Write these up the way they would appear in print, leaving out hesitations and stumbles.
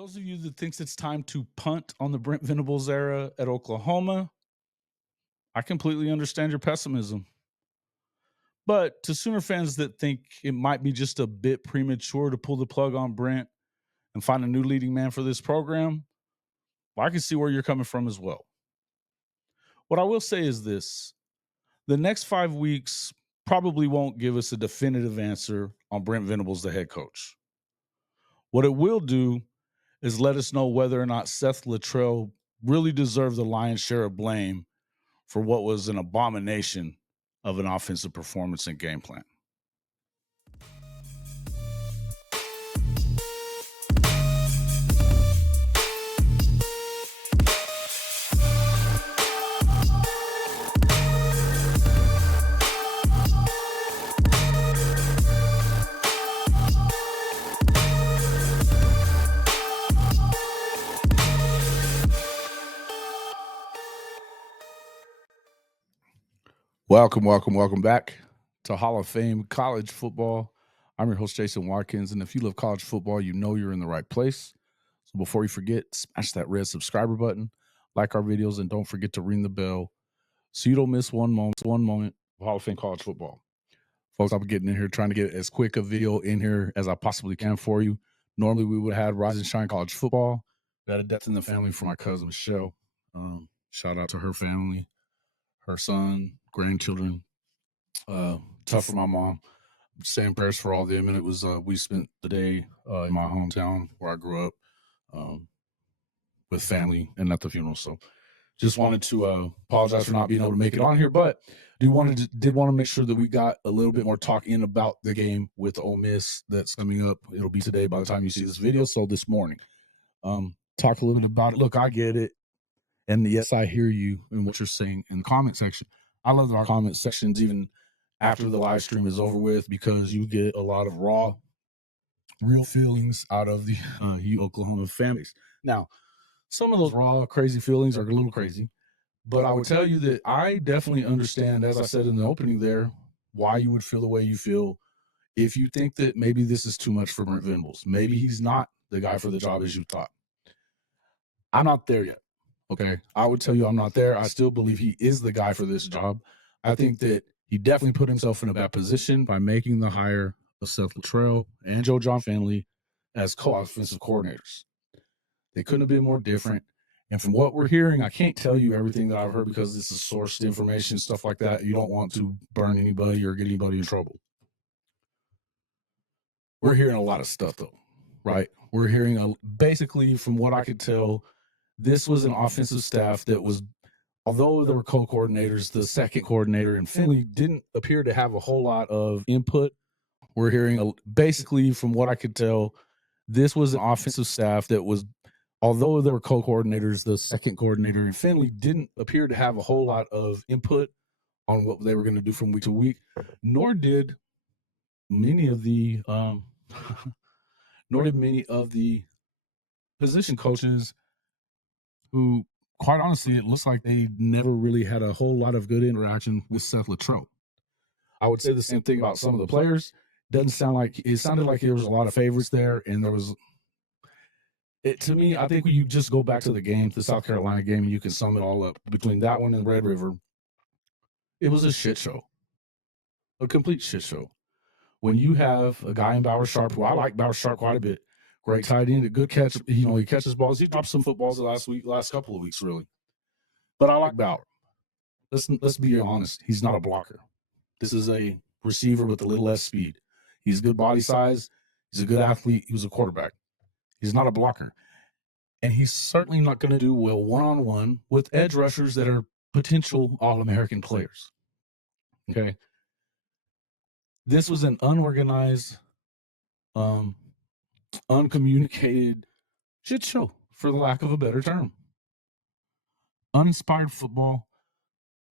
those of you that thinks it's time to punt on the Brent Venables era at Oklahoma, I completely understand your pessimism. But to Sooner fans that think it might be just a bit premature to pull the plug on Brent and find a new leading man for this program, well, I can see where you're coming from as well. What I will say is this: the next 5 weeks probably won't give us a definitive answer on Brent Venables, the head coach. What it will do is let us know whether or not Seth Littrell really deserved the lion's share of blame for what was an abomination of an offensive performance and game plan. Welcome back to Hall of Fame College Football. I'm your host, Jason Watkins, and if you love college football, you know you're in the right place. So before you forget, smash that red subscriber button, like our videos, and don't forget to ring the bell so you don't miss one moment of Hall of Fame College Football. Folks, I'm getting in here trying to get as quick a video in here as I possibly can for you. Normally, we would have had Rise and Shine College Football. We had a death in the family for my cousin, Michelle. Shout out to her family, her son, grandchildren. Tough for my mom. Saying prayers for all of them. And it was, we spent the day in my hometown where I grew up with family and at the funeral. So just wanted to apologize for not being able to make it on here, but did want to make sure that we got a little bit more talk in about the game with Ole Miss that's coming up. It'll be today by the time you see this video. So this morning, talk a little bit about it. Look, I get it. And yes, I hear you in what you're saying in the comment section. I love our comment sections even after the live stream is over with, because you get a lot of raw, real feelings out of the you Oklahoma families. Now, some of those raw, crazy feelings are a little crazy, but I would tell you that I definitely understand, as I said in the opening there, why you would feel the way you feel if you think that maybe this is too much for Brent Venables. Maybe he's not the guy for the job as you thought. I'm not there yet. Okay. I would tell you I'm not there. I still believe he is the guy for this job. I think that he definitely put himself in a bad position by making the hire of Seth Littrell and Joe John Finley as co-offensive coordinators. They couldn't have been more different. And from what we're hearing, I can't tell you everything that I've heard because this is sourced information, stuff like that. You don't want to burn anybody or get anybody in trouble. We're hearing a lot of stuff, though, right? We're hearing basically, from what I could tell, this was an offensive staff that was, although there were co-coordinators, the second coordinator and Finley didn't appear to have a whole lot of input. We're hearing basically, from what I could tell, this was an offensive staff that was, although there were co-coordinators, the second coordinator and Finley didn't appear to have a whole lot of input on what they were going to do from week to week, nor did many of the position coaches, who, quite honestly, it looks like they never really had a whole lot of good interaction with Seth Littrell. I would say the same thing about some of the players. It sounded like there was a lot of favorites there, and there was. To me, I think when you just go back to the game, the South Carolina game, and you can sum it all up between that one and Red River, it was a shit show, a complete shit show. When you have a guy in Bauer Sharp, who I like Bauer Sharp quite a bit, great tight end, a good catch. He catches balls. He dropped some footballs the last couple of weeks, really. But I like Bauer. Let's be honest. He's not a blocker. This is a receiver with a little less speed. He's good body size. He's a good athlete. He was a quarterback. He's not a blocker. And he's certainly not going to do well one-on-one with edge rushers that are potential All-American players. Okay. This was an unorganized, uncommunicated shit show, for the lack of a better term. Uninspired football.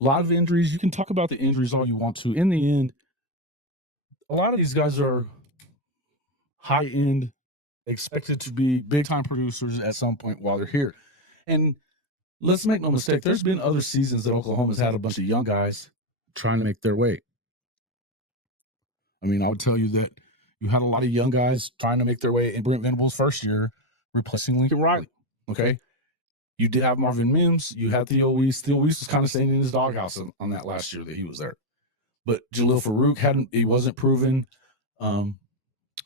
A lot of injuries. You can talk about the injuries all you want to. In the end, a lot of these guys are high-end, expected to be big-time producers at some point while they're here. And let's make no mistake, there's been other seasons that Oklahoma's had a bunch of young guys trying to make their way. I mean, I would tell you that you had a lot of young guys trying to make their way in Brent Venables' first year, replacing Lincoln Riley. Okay. You did have Marvin Mims. You had Theo Weiss. Theo Weiss was kind of staying in his doghouse on that last year that he was there. But Jalil Farouk he wasn't proven.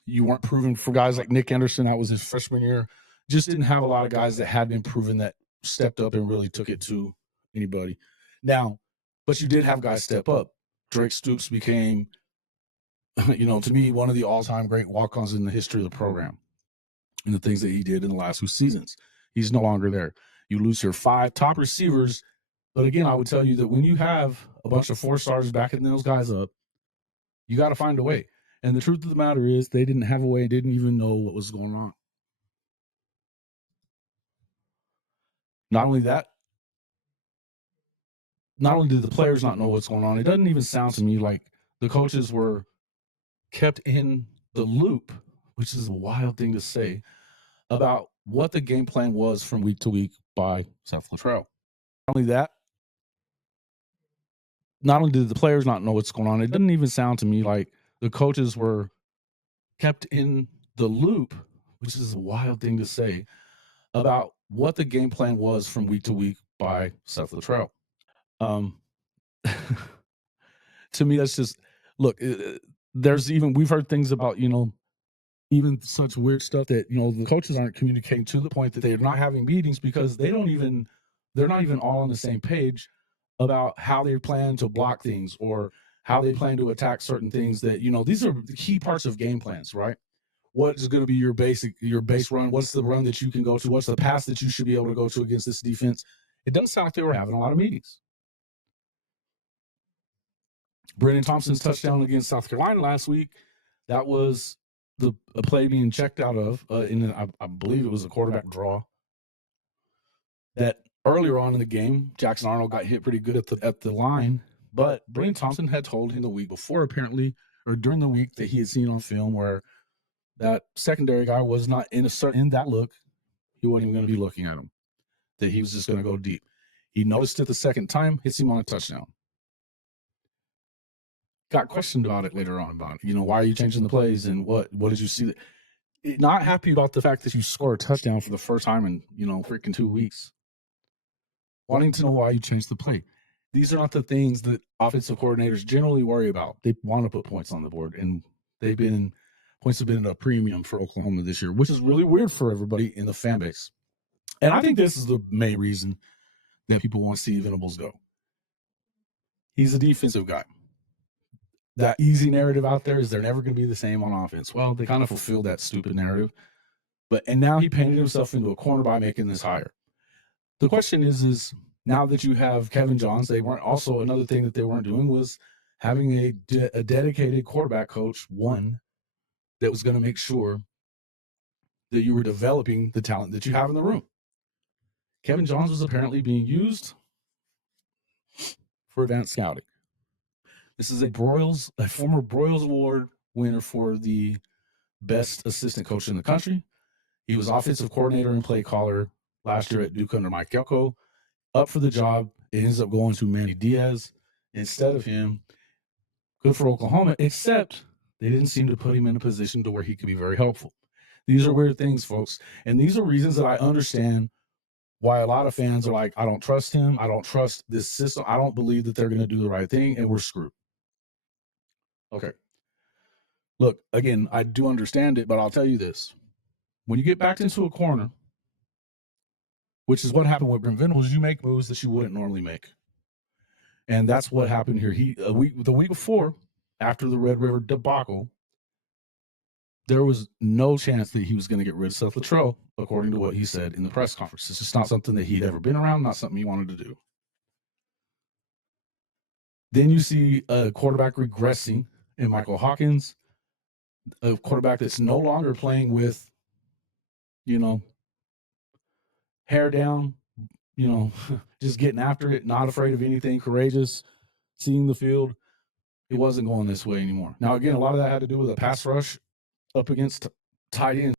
You weren't proven for guys like Nick Anderson. That was his freshman year. Just didn't have a lot of guys that had been proven that stepped up and really took it to anybody. Now, but you did have guys step up. Drake Stoops became, to me, one of the all-time great walk-ons in the history of the program and the things that he did in the last 2 seasons. He's no longer there. You lose your 5 top receivers. But again, I would tell you that when you have a bunch of 4-stars backing those guys up, you got to find a way. And the truth of the matter is they didn't have a way, didn't even know what was going on. Not only that, not only did the players not know what's going on, it doesn't even sound to me like the coaches were kept in the loop, which is a wild thing to say, about what the game plan was from week to week by Seth Littrell. Not only that, not only did the players not know what's going on, it doesn't even sound to me like the coaches were kept in the loop, which is a wild thing to say, about what the game plan was from week to week by Seth Littrell. To me, that's just look. We've heard things about even such weird stuff that the coaches aren't communicating to the point that they're not having meetings because they're not even all on the same page about how they plan to block things or how they plan to attack certain things that these are the key parts of game plans, right? What is going to be your base run? What's the run that you can go to? What's the pass that you should be able to go to against this defense? It doesn't sound like they were having a lot of meetings. Brennan Thompson's touchdown against South Carolina last week, that was a play being checked out of I believe it was a quarterback draw. That earlier on in the game, Jackson Arnold got hit pretty good at the line, but Brennan Thompson had told him the week before, apparently, or during the week, that he had seen on film where that secondary guy was not in that look. He wasn't even going to be looking at him. That he was just going to go deep. He noticed it the second time, hits him on a touchdown. Got questioned about it later on about why are you changing the plays and what did you see? Not happy about the fact that you score a touchdown for the first time in freaking 2 weeks. Wanting to know why you changed the play. These are not the things that offensive coordinators generally worry about. They want to put points on the board, and points have been at a premium for Oklahoma this year, which is really weird for everybody in the fan base. And I think this is the main reason that people want to see Venables go. He's a defensive guy. That easy narrative out there is they're never going to be the same on offense. Well, they kind of fulfilled that stupid narrative. And now he painted himself into a corner by making this hire. The question is now that you have Kevin Johns, they weren't also another thing that they weren't doing was having a dedicated quarterback coach, one that was going to make sure that you were developing the talent that you have in the room. Kevin Johns was apparently being used for advanced scouting. This is a former Broyles Award winner for the best assistant coach in the country. He was offensive coordinator and play caller last year at Duke under Mike Elko. Up for the job, it ends up going to Manny Diaz instead of him. Good for Oklahoma, except they didn't seem to put him in a position to where he could be very helpful. These are weird things, folks. And these are reasons that I understand why a lot of fans are like, I don't trust him. I don't trust this system. I don't believe that they're going to do the right thing, and we're screwed. Okay. Look, again, I do understand it, but I'll tell you this. When you get backed into a corner, which is what happened with Brent Venables, you make moves that you wouldn't normally make. And that's what happened here. The week before, after the Red River debacle, there was no chance that he was going to get rid of Seth Littrell, according to what he said in the press conference. It's just not something that he'd ever been around, not something he wanted to do. Then you see a quarterback regressing in Michael Hawkins, a quarterback that's no longer playing with, hair down, just getting after it, not afraid of anything, courageous, seeing the field. It wasn't going this way anymore. Now, again, a lot of that had to do with a pass rush up against tight ends.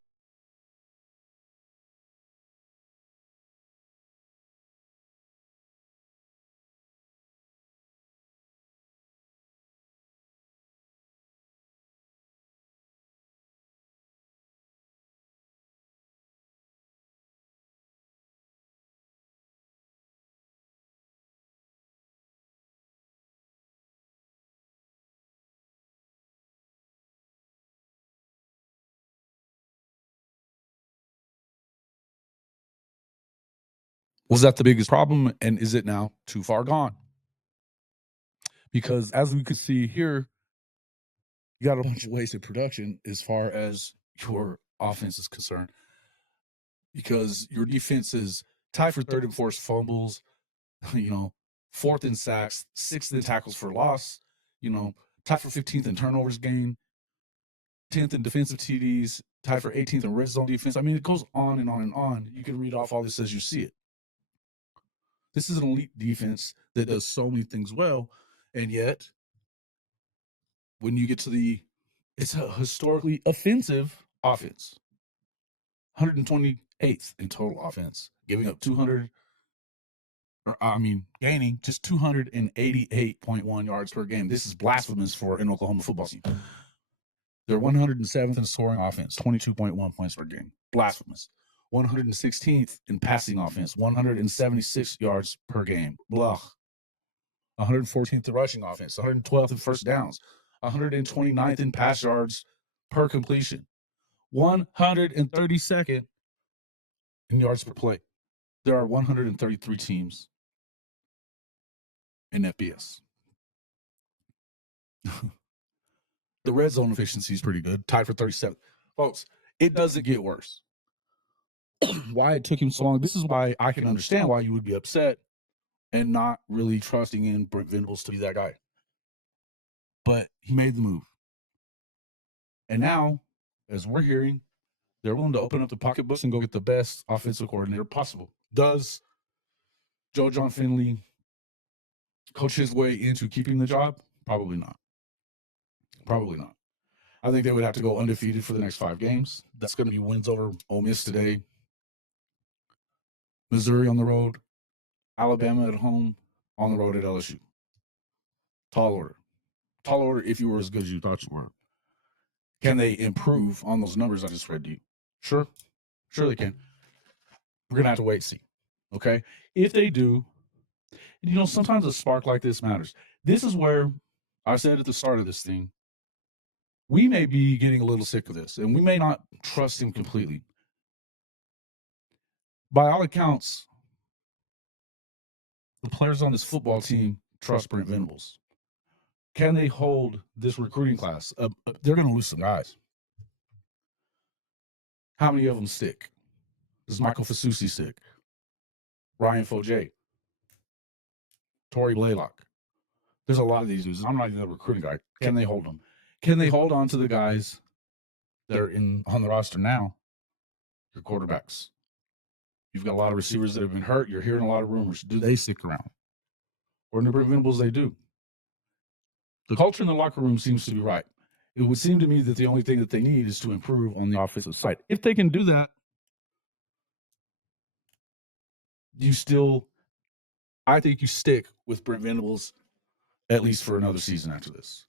Was that the biggest problem? And is it now too far gone? Because as we could see here, you got a bunch of wasted production as far as your offense is concerned. Because your defense is tied for third in forced fumbles, fourth in sacks, sixth in tackles for loss, tied for 15th in turnovers gained, 10th in defensive TDs, tied for 18th in red zone defense. I mean, it goes on and on and on. You can read off all this as you see it. This is an elite defense that does so many things well, and yet when you get to it's a historically offensive offense. 128th in total offense, giving up gaining just 288.1 yards per game. This is blasphemous for an Oklahoma football team. They're 107th in scoring offense, 22.1 points per game. Blasphemous. 116th in passing offense, 176 yards per game. Blah. 114th in rushing offense, 112th in first downs, 129th in pass yards per completion, 132nd in yards per play. There are 133 teams in FBS. The red zone efficiency is pretty good, tied for 37. Folks, it doesn't get worse. Why it took him so long, this is why I can understand why you would be upset and not really trusting in Brent Venables to be that guy. But he made the move. And now, as we're hearing, they're willing to open up the pocketbooks and go get the best offensive coordinator possible. Does Joe John Finley coach his way into keeping the job? Probably not. Probably not. I think they would have to go undefeated for the next 5 games. That's going to be wins over Ole Miss today, Missouri on the road, Alabama at home, on the road at LSU. Tall order. Tall order if you were as good as you thought you were. Can they improve on those numbers I just read to you? Sure. Sure they can. We're going to have to wait and see. Okay? If they do, sometimes a spark like this matters. This is where I said at the start of this thing, we may be getting a little sick of this, and we may not trust him completely. By all accounts, the players on this football team trust Brent Venables. Can they hold this recruiting class? They're going to lose some guys. How many of them stick? Does Michael Fasusi stick? Ryan Foje? Torrey Blaylock? There's a lot of these dudes. I'm not even a recruiting guy. Can they hold them? Can they hold on to the guys that are on the roster now? Your quarterbacks. You've got a lot of receivers that have been hurt. You're hearing a lot of rumors. Do they stick around? Or in the Brent Venables, they do. The culture in the locker room seems to be right. It would seem to me that the only thing that they need is to improve on the offensive side. If they can do that, I think you stick with Brent Venables at least for another season after this.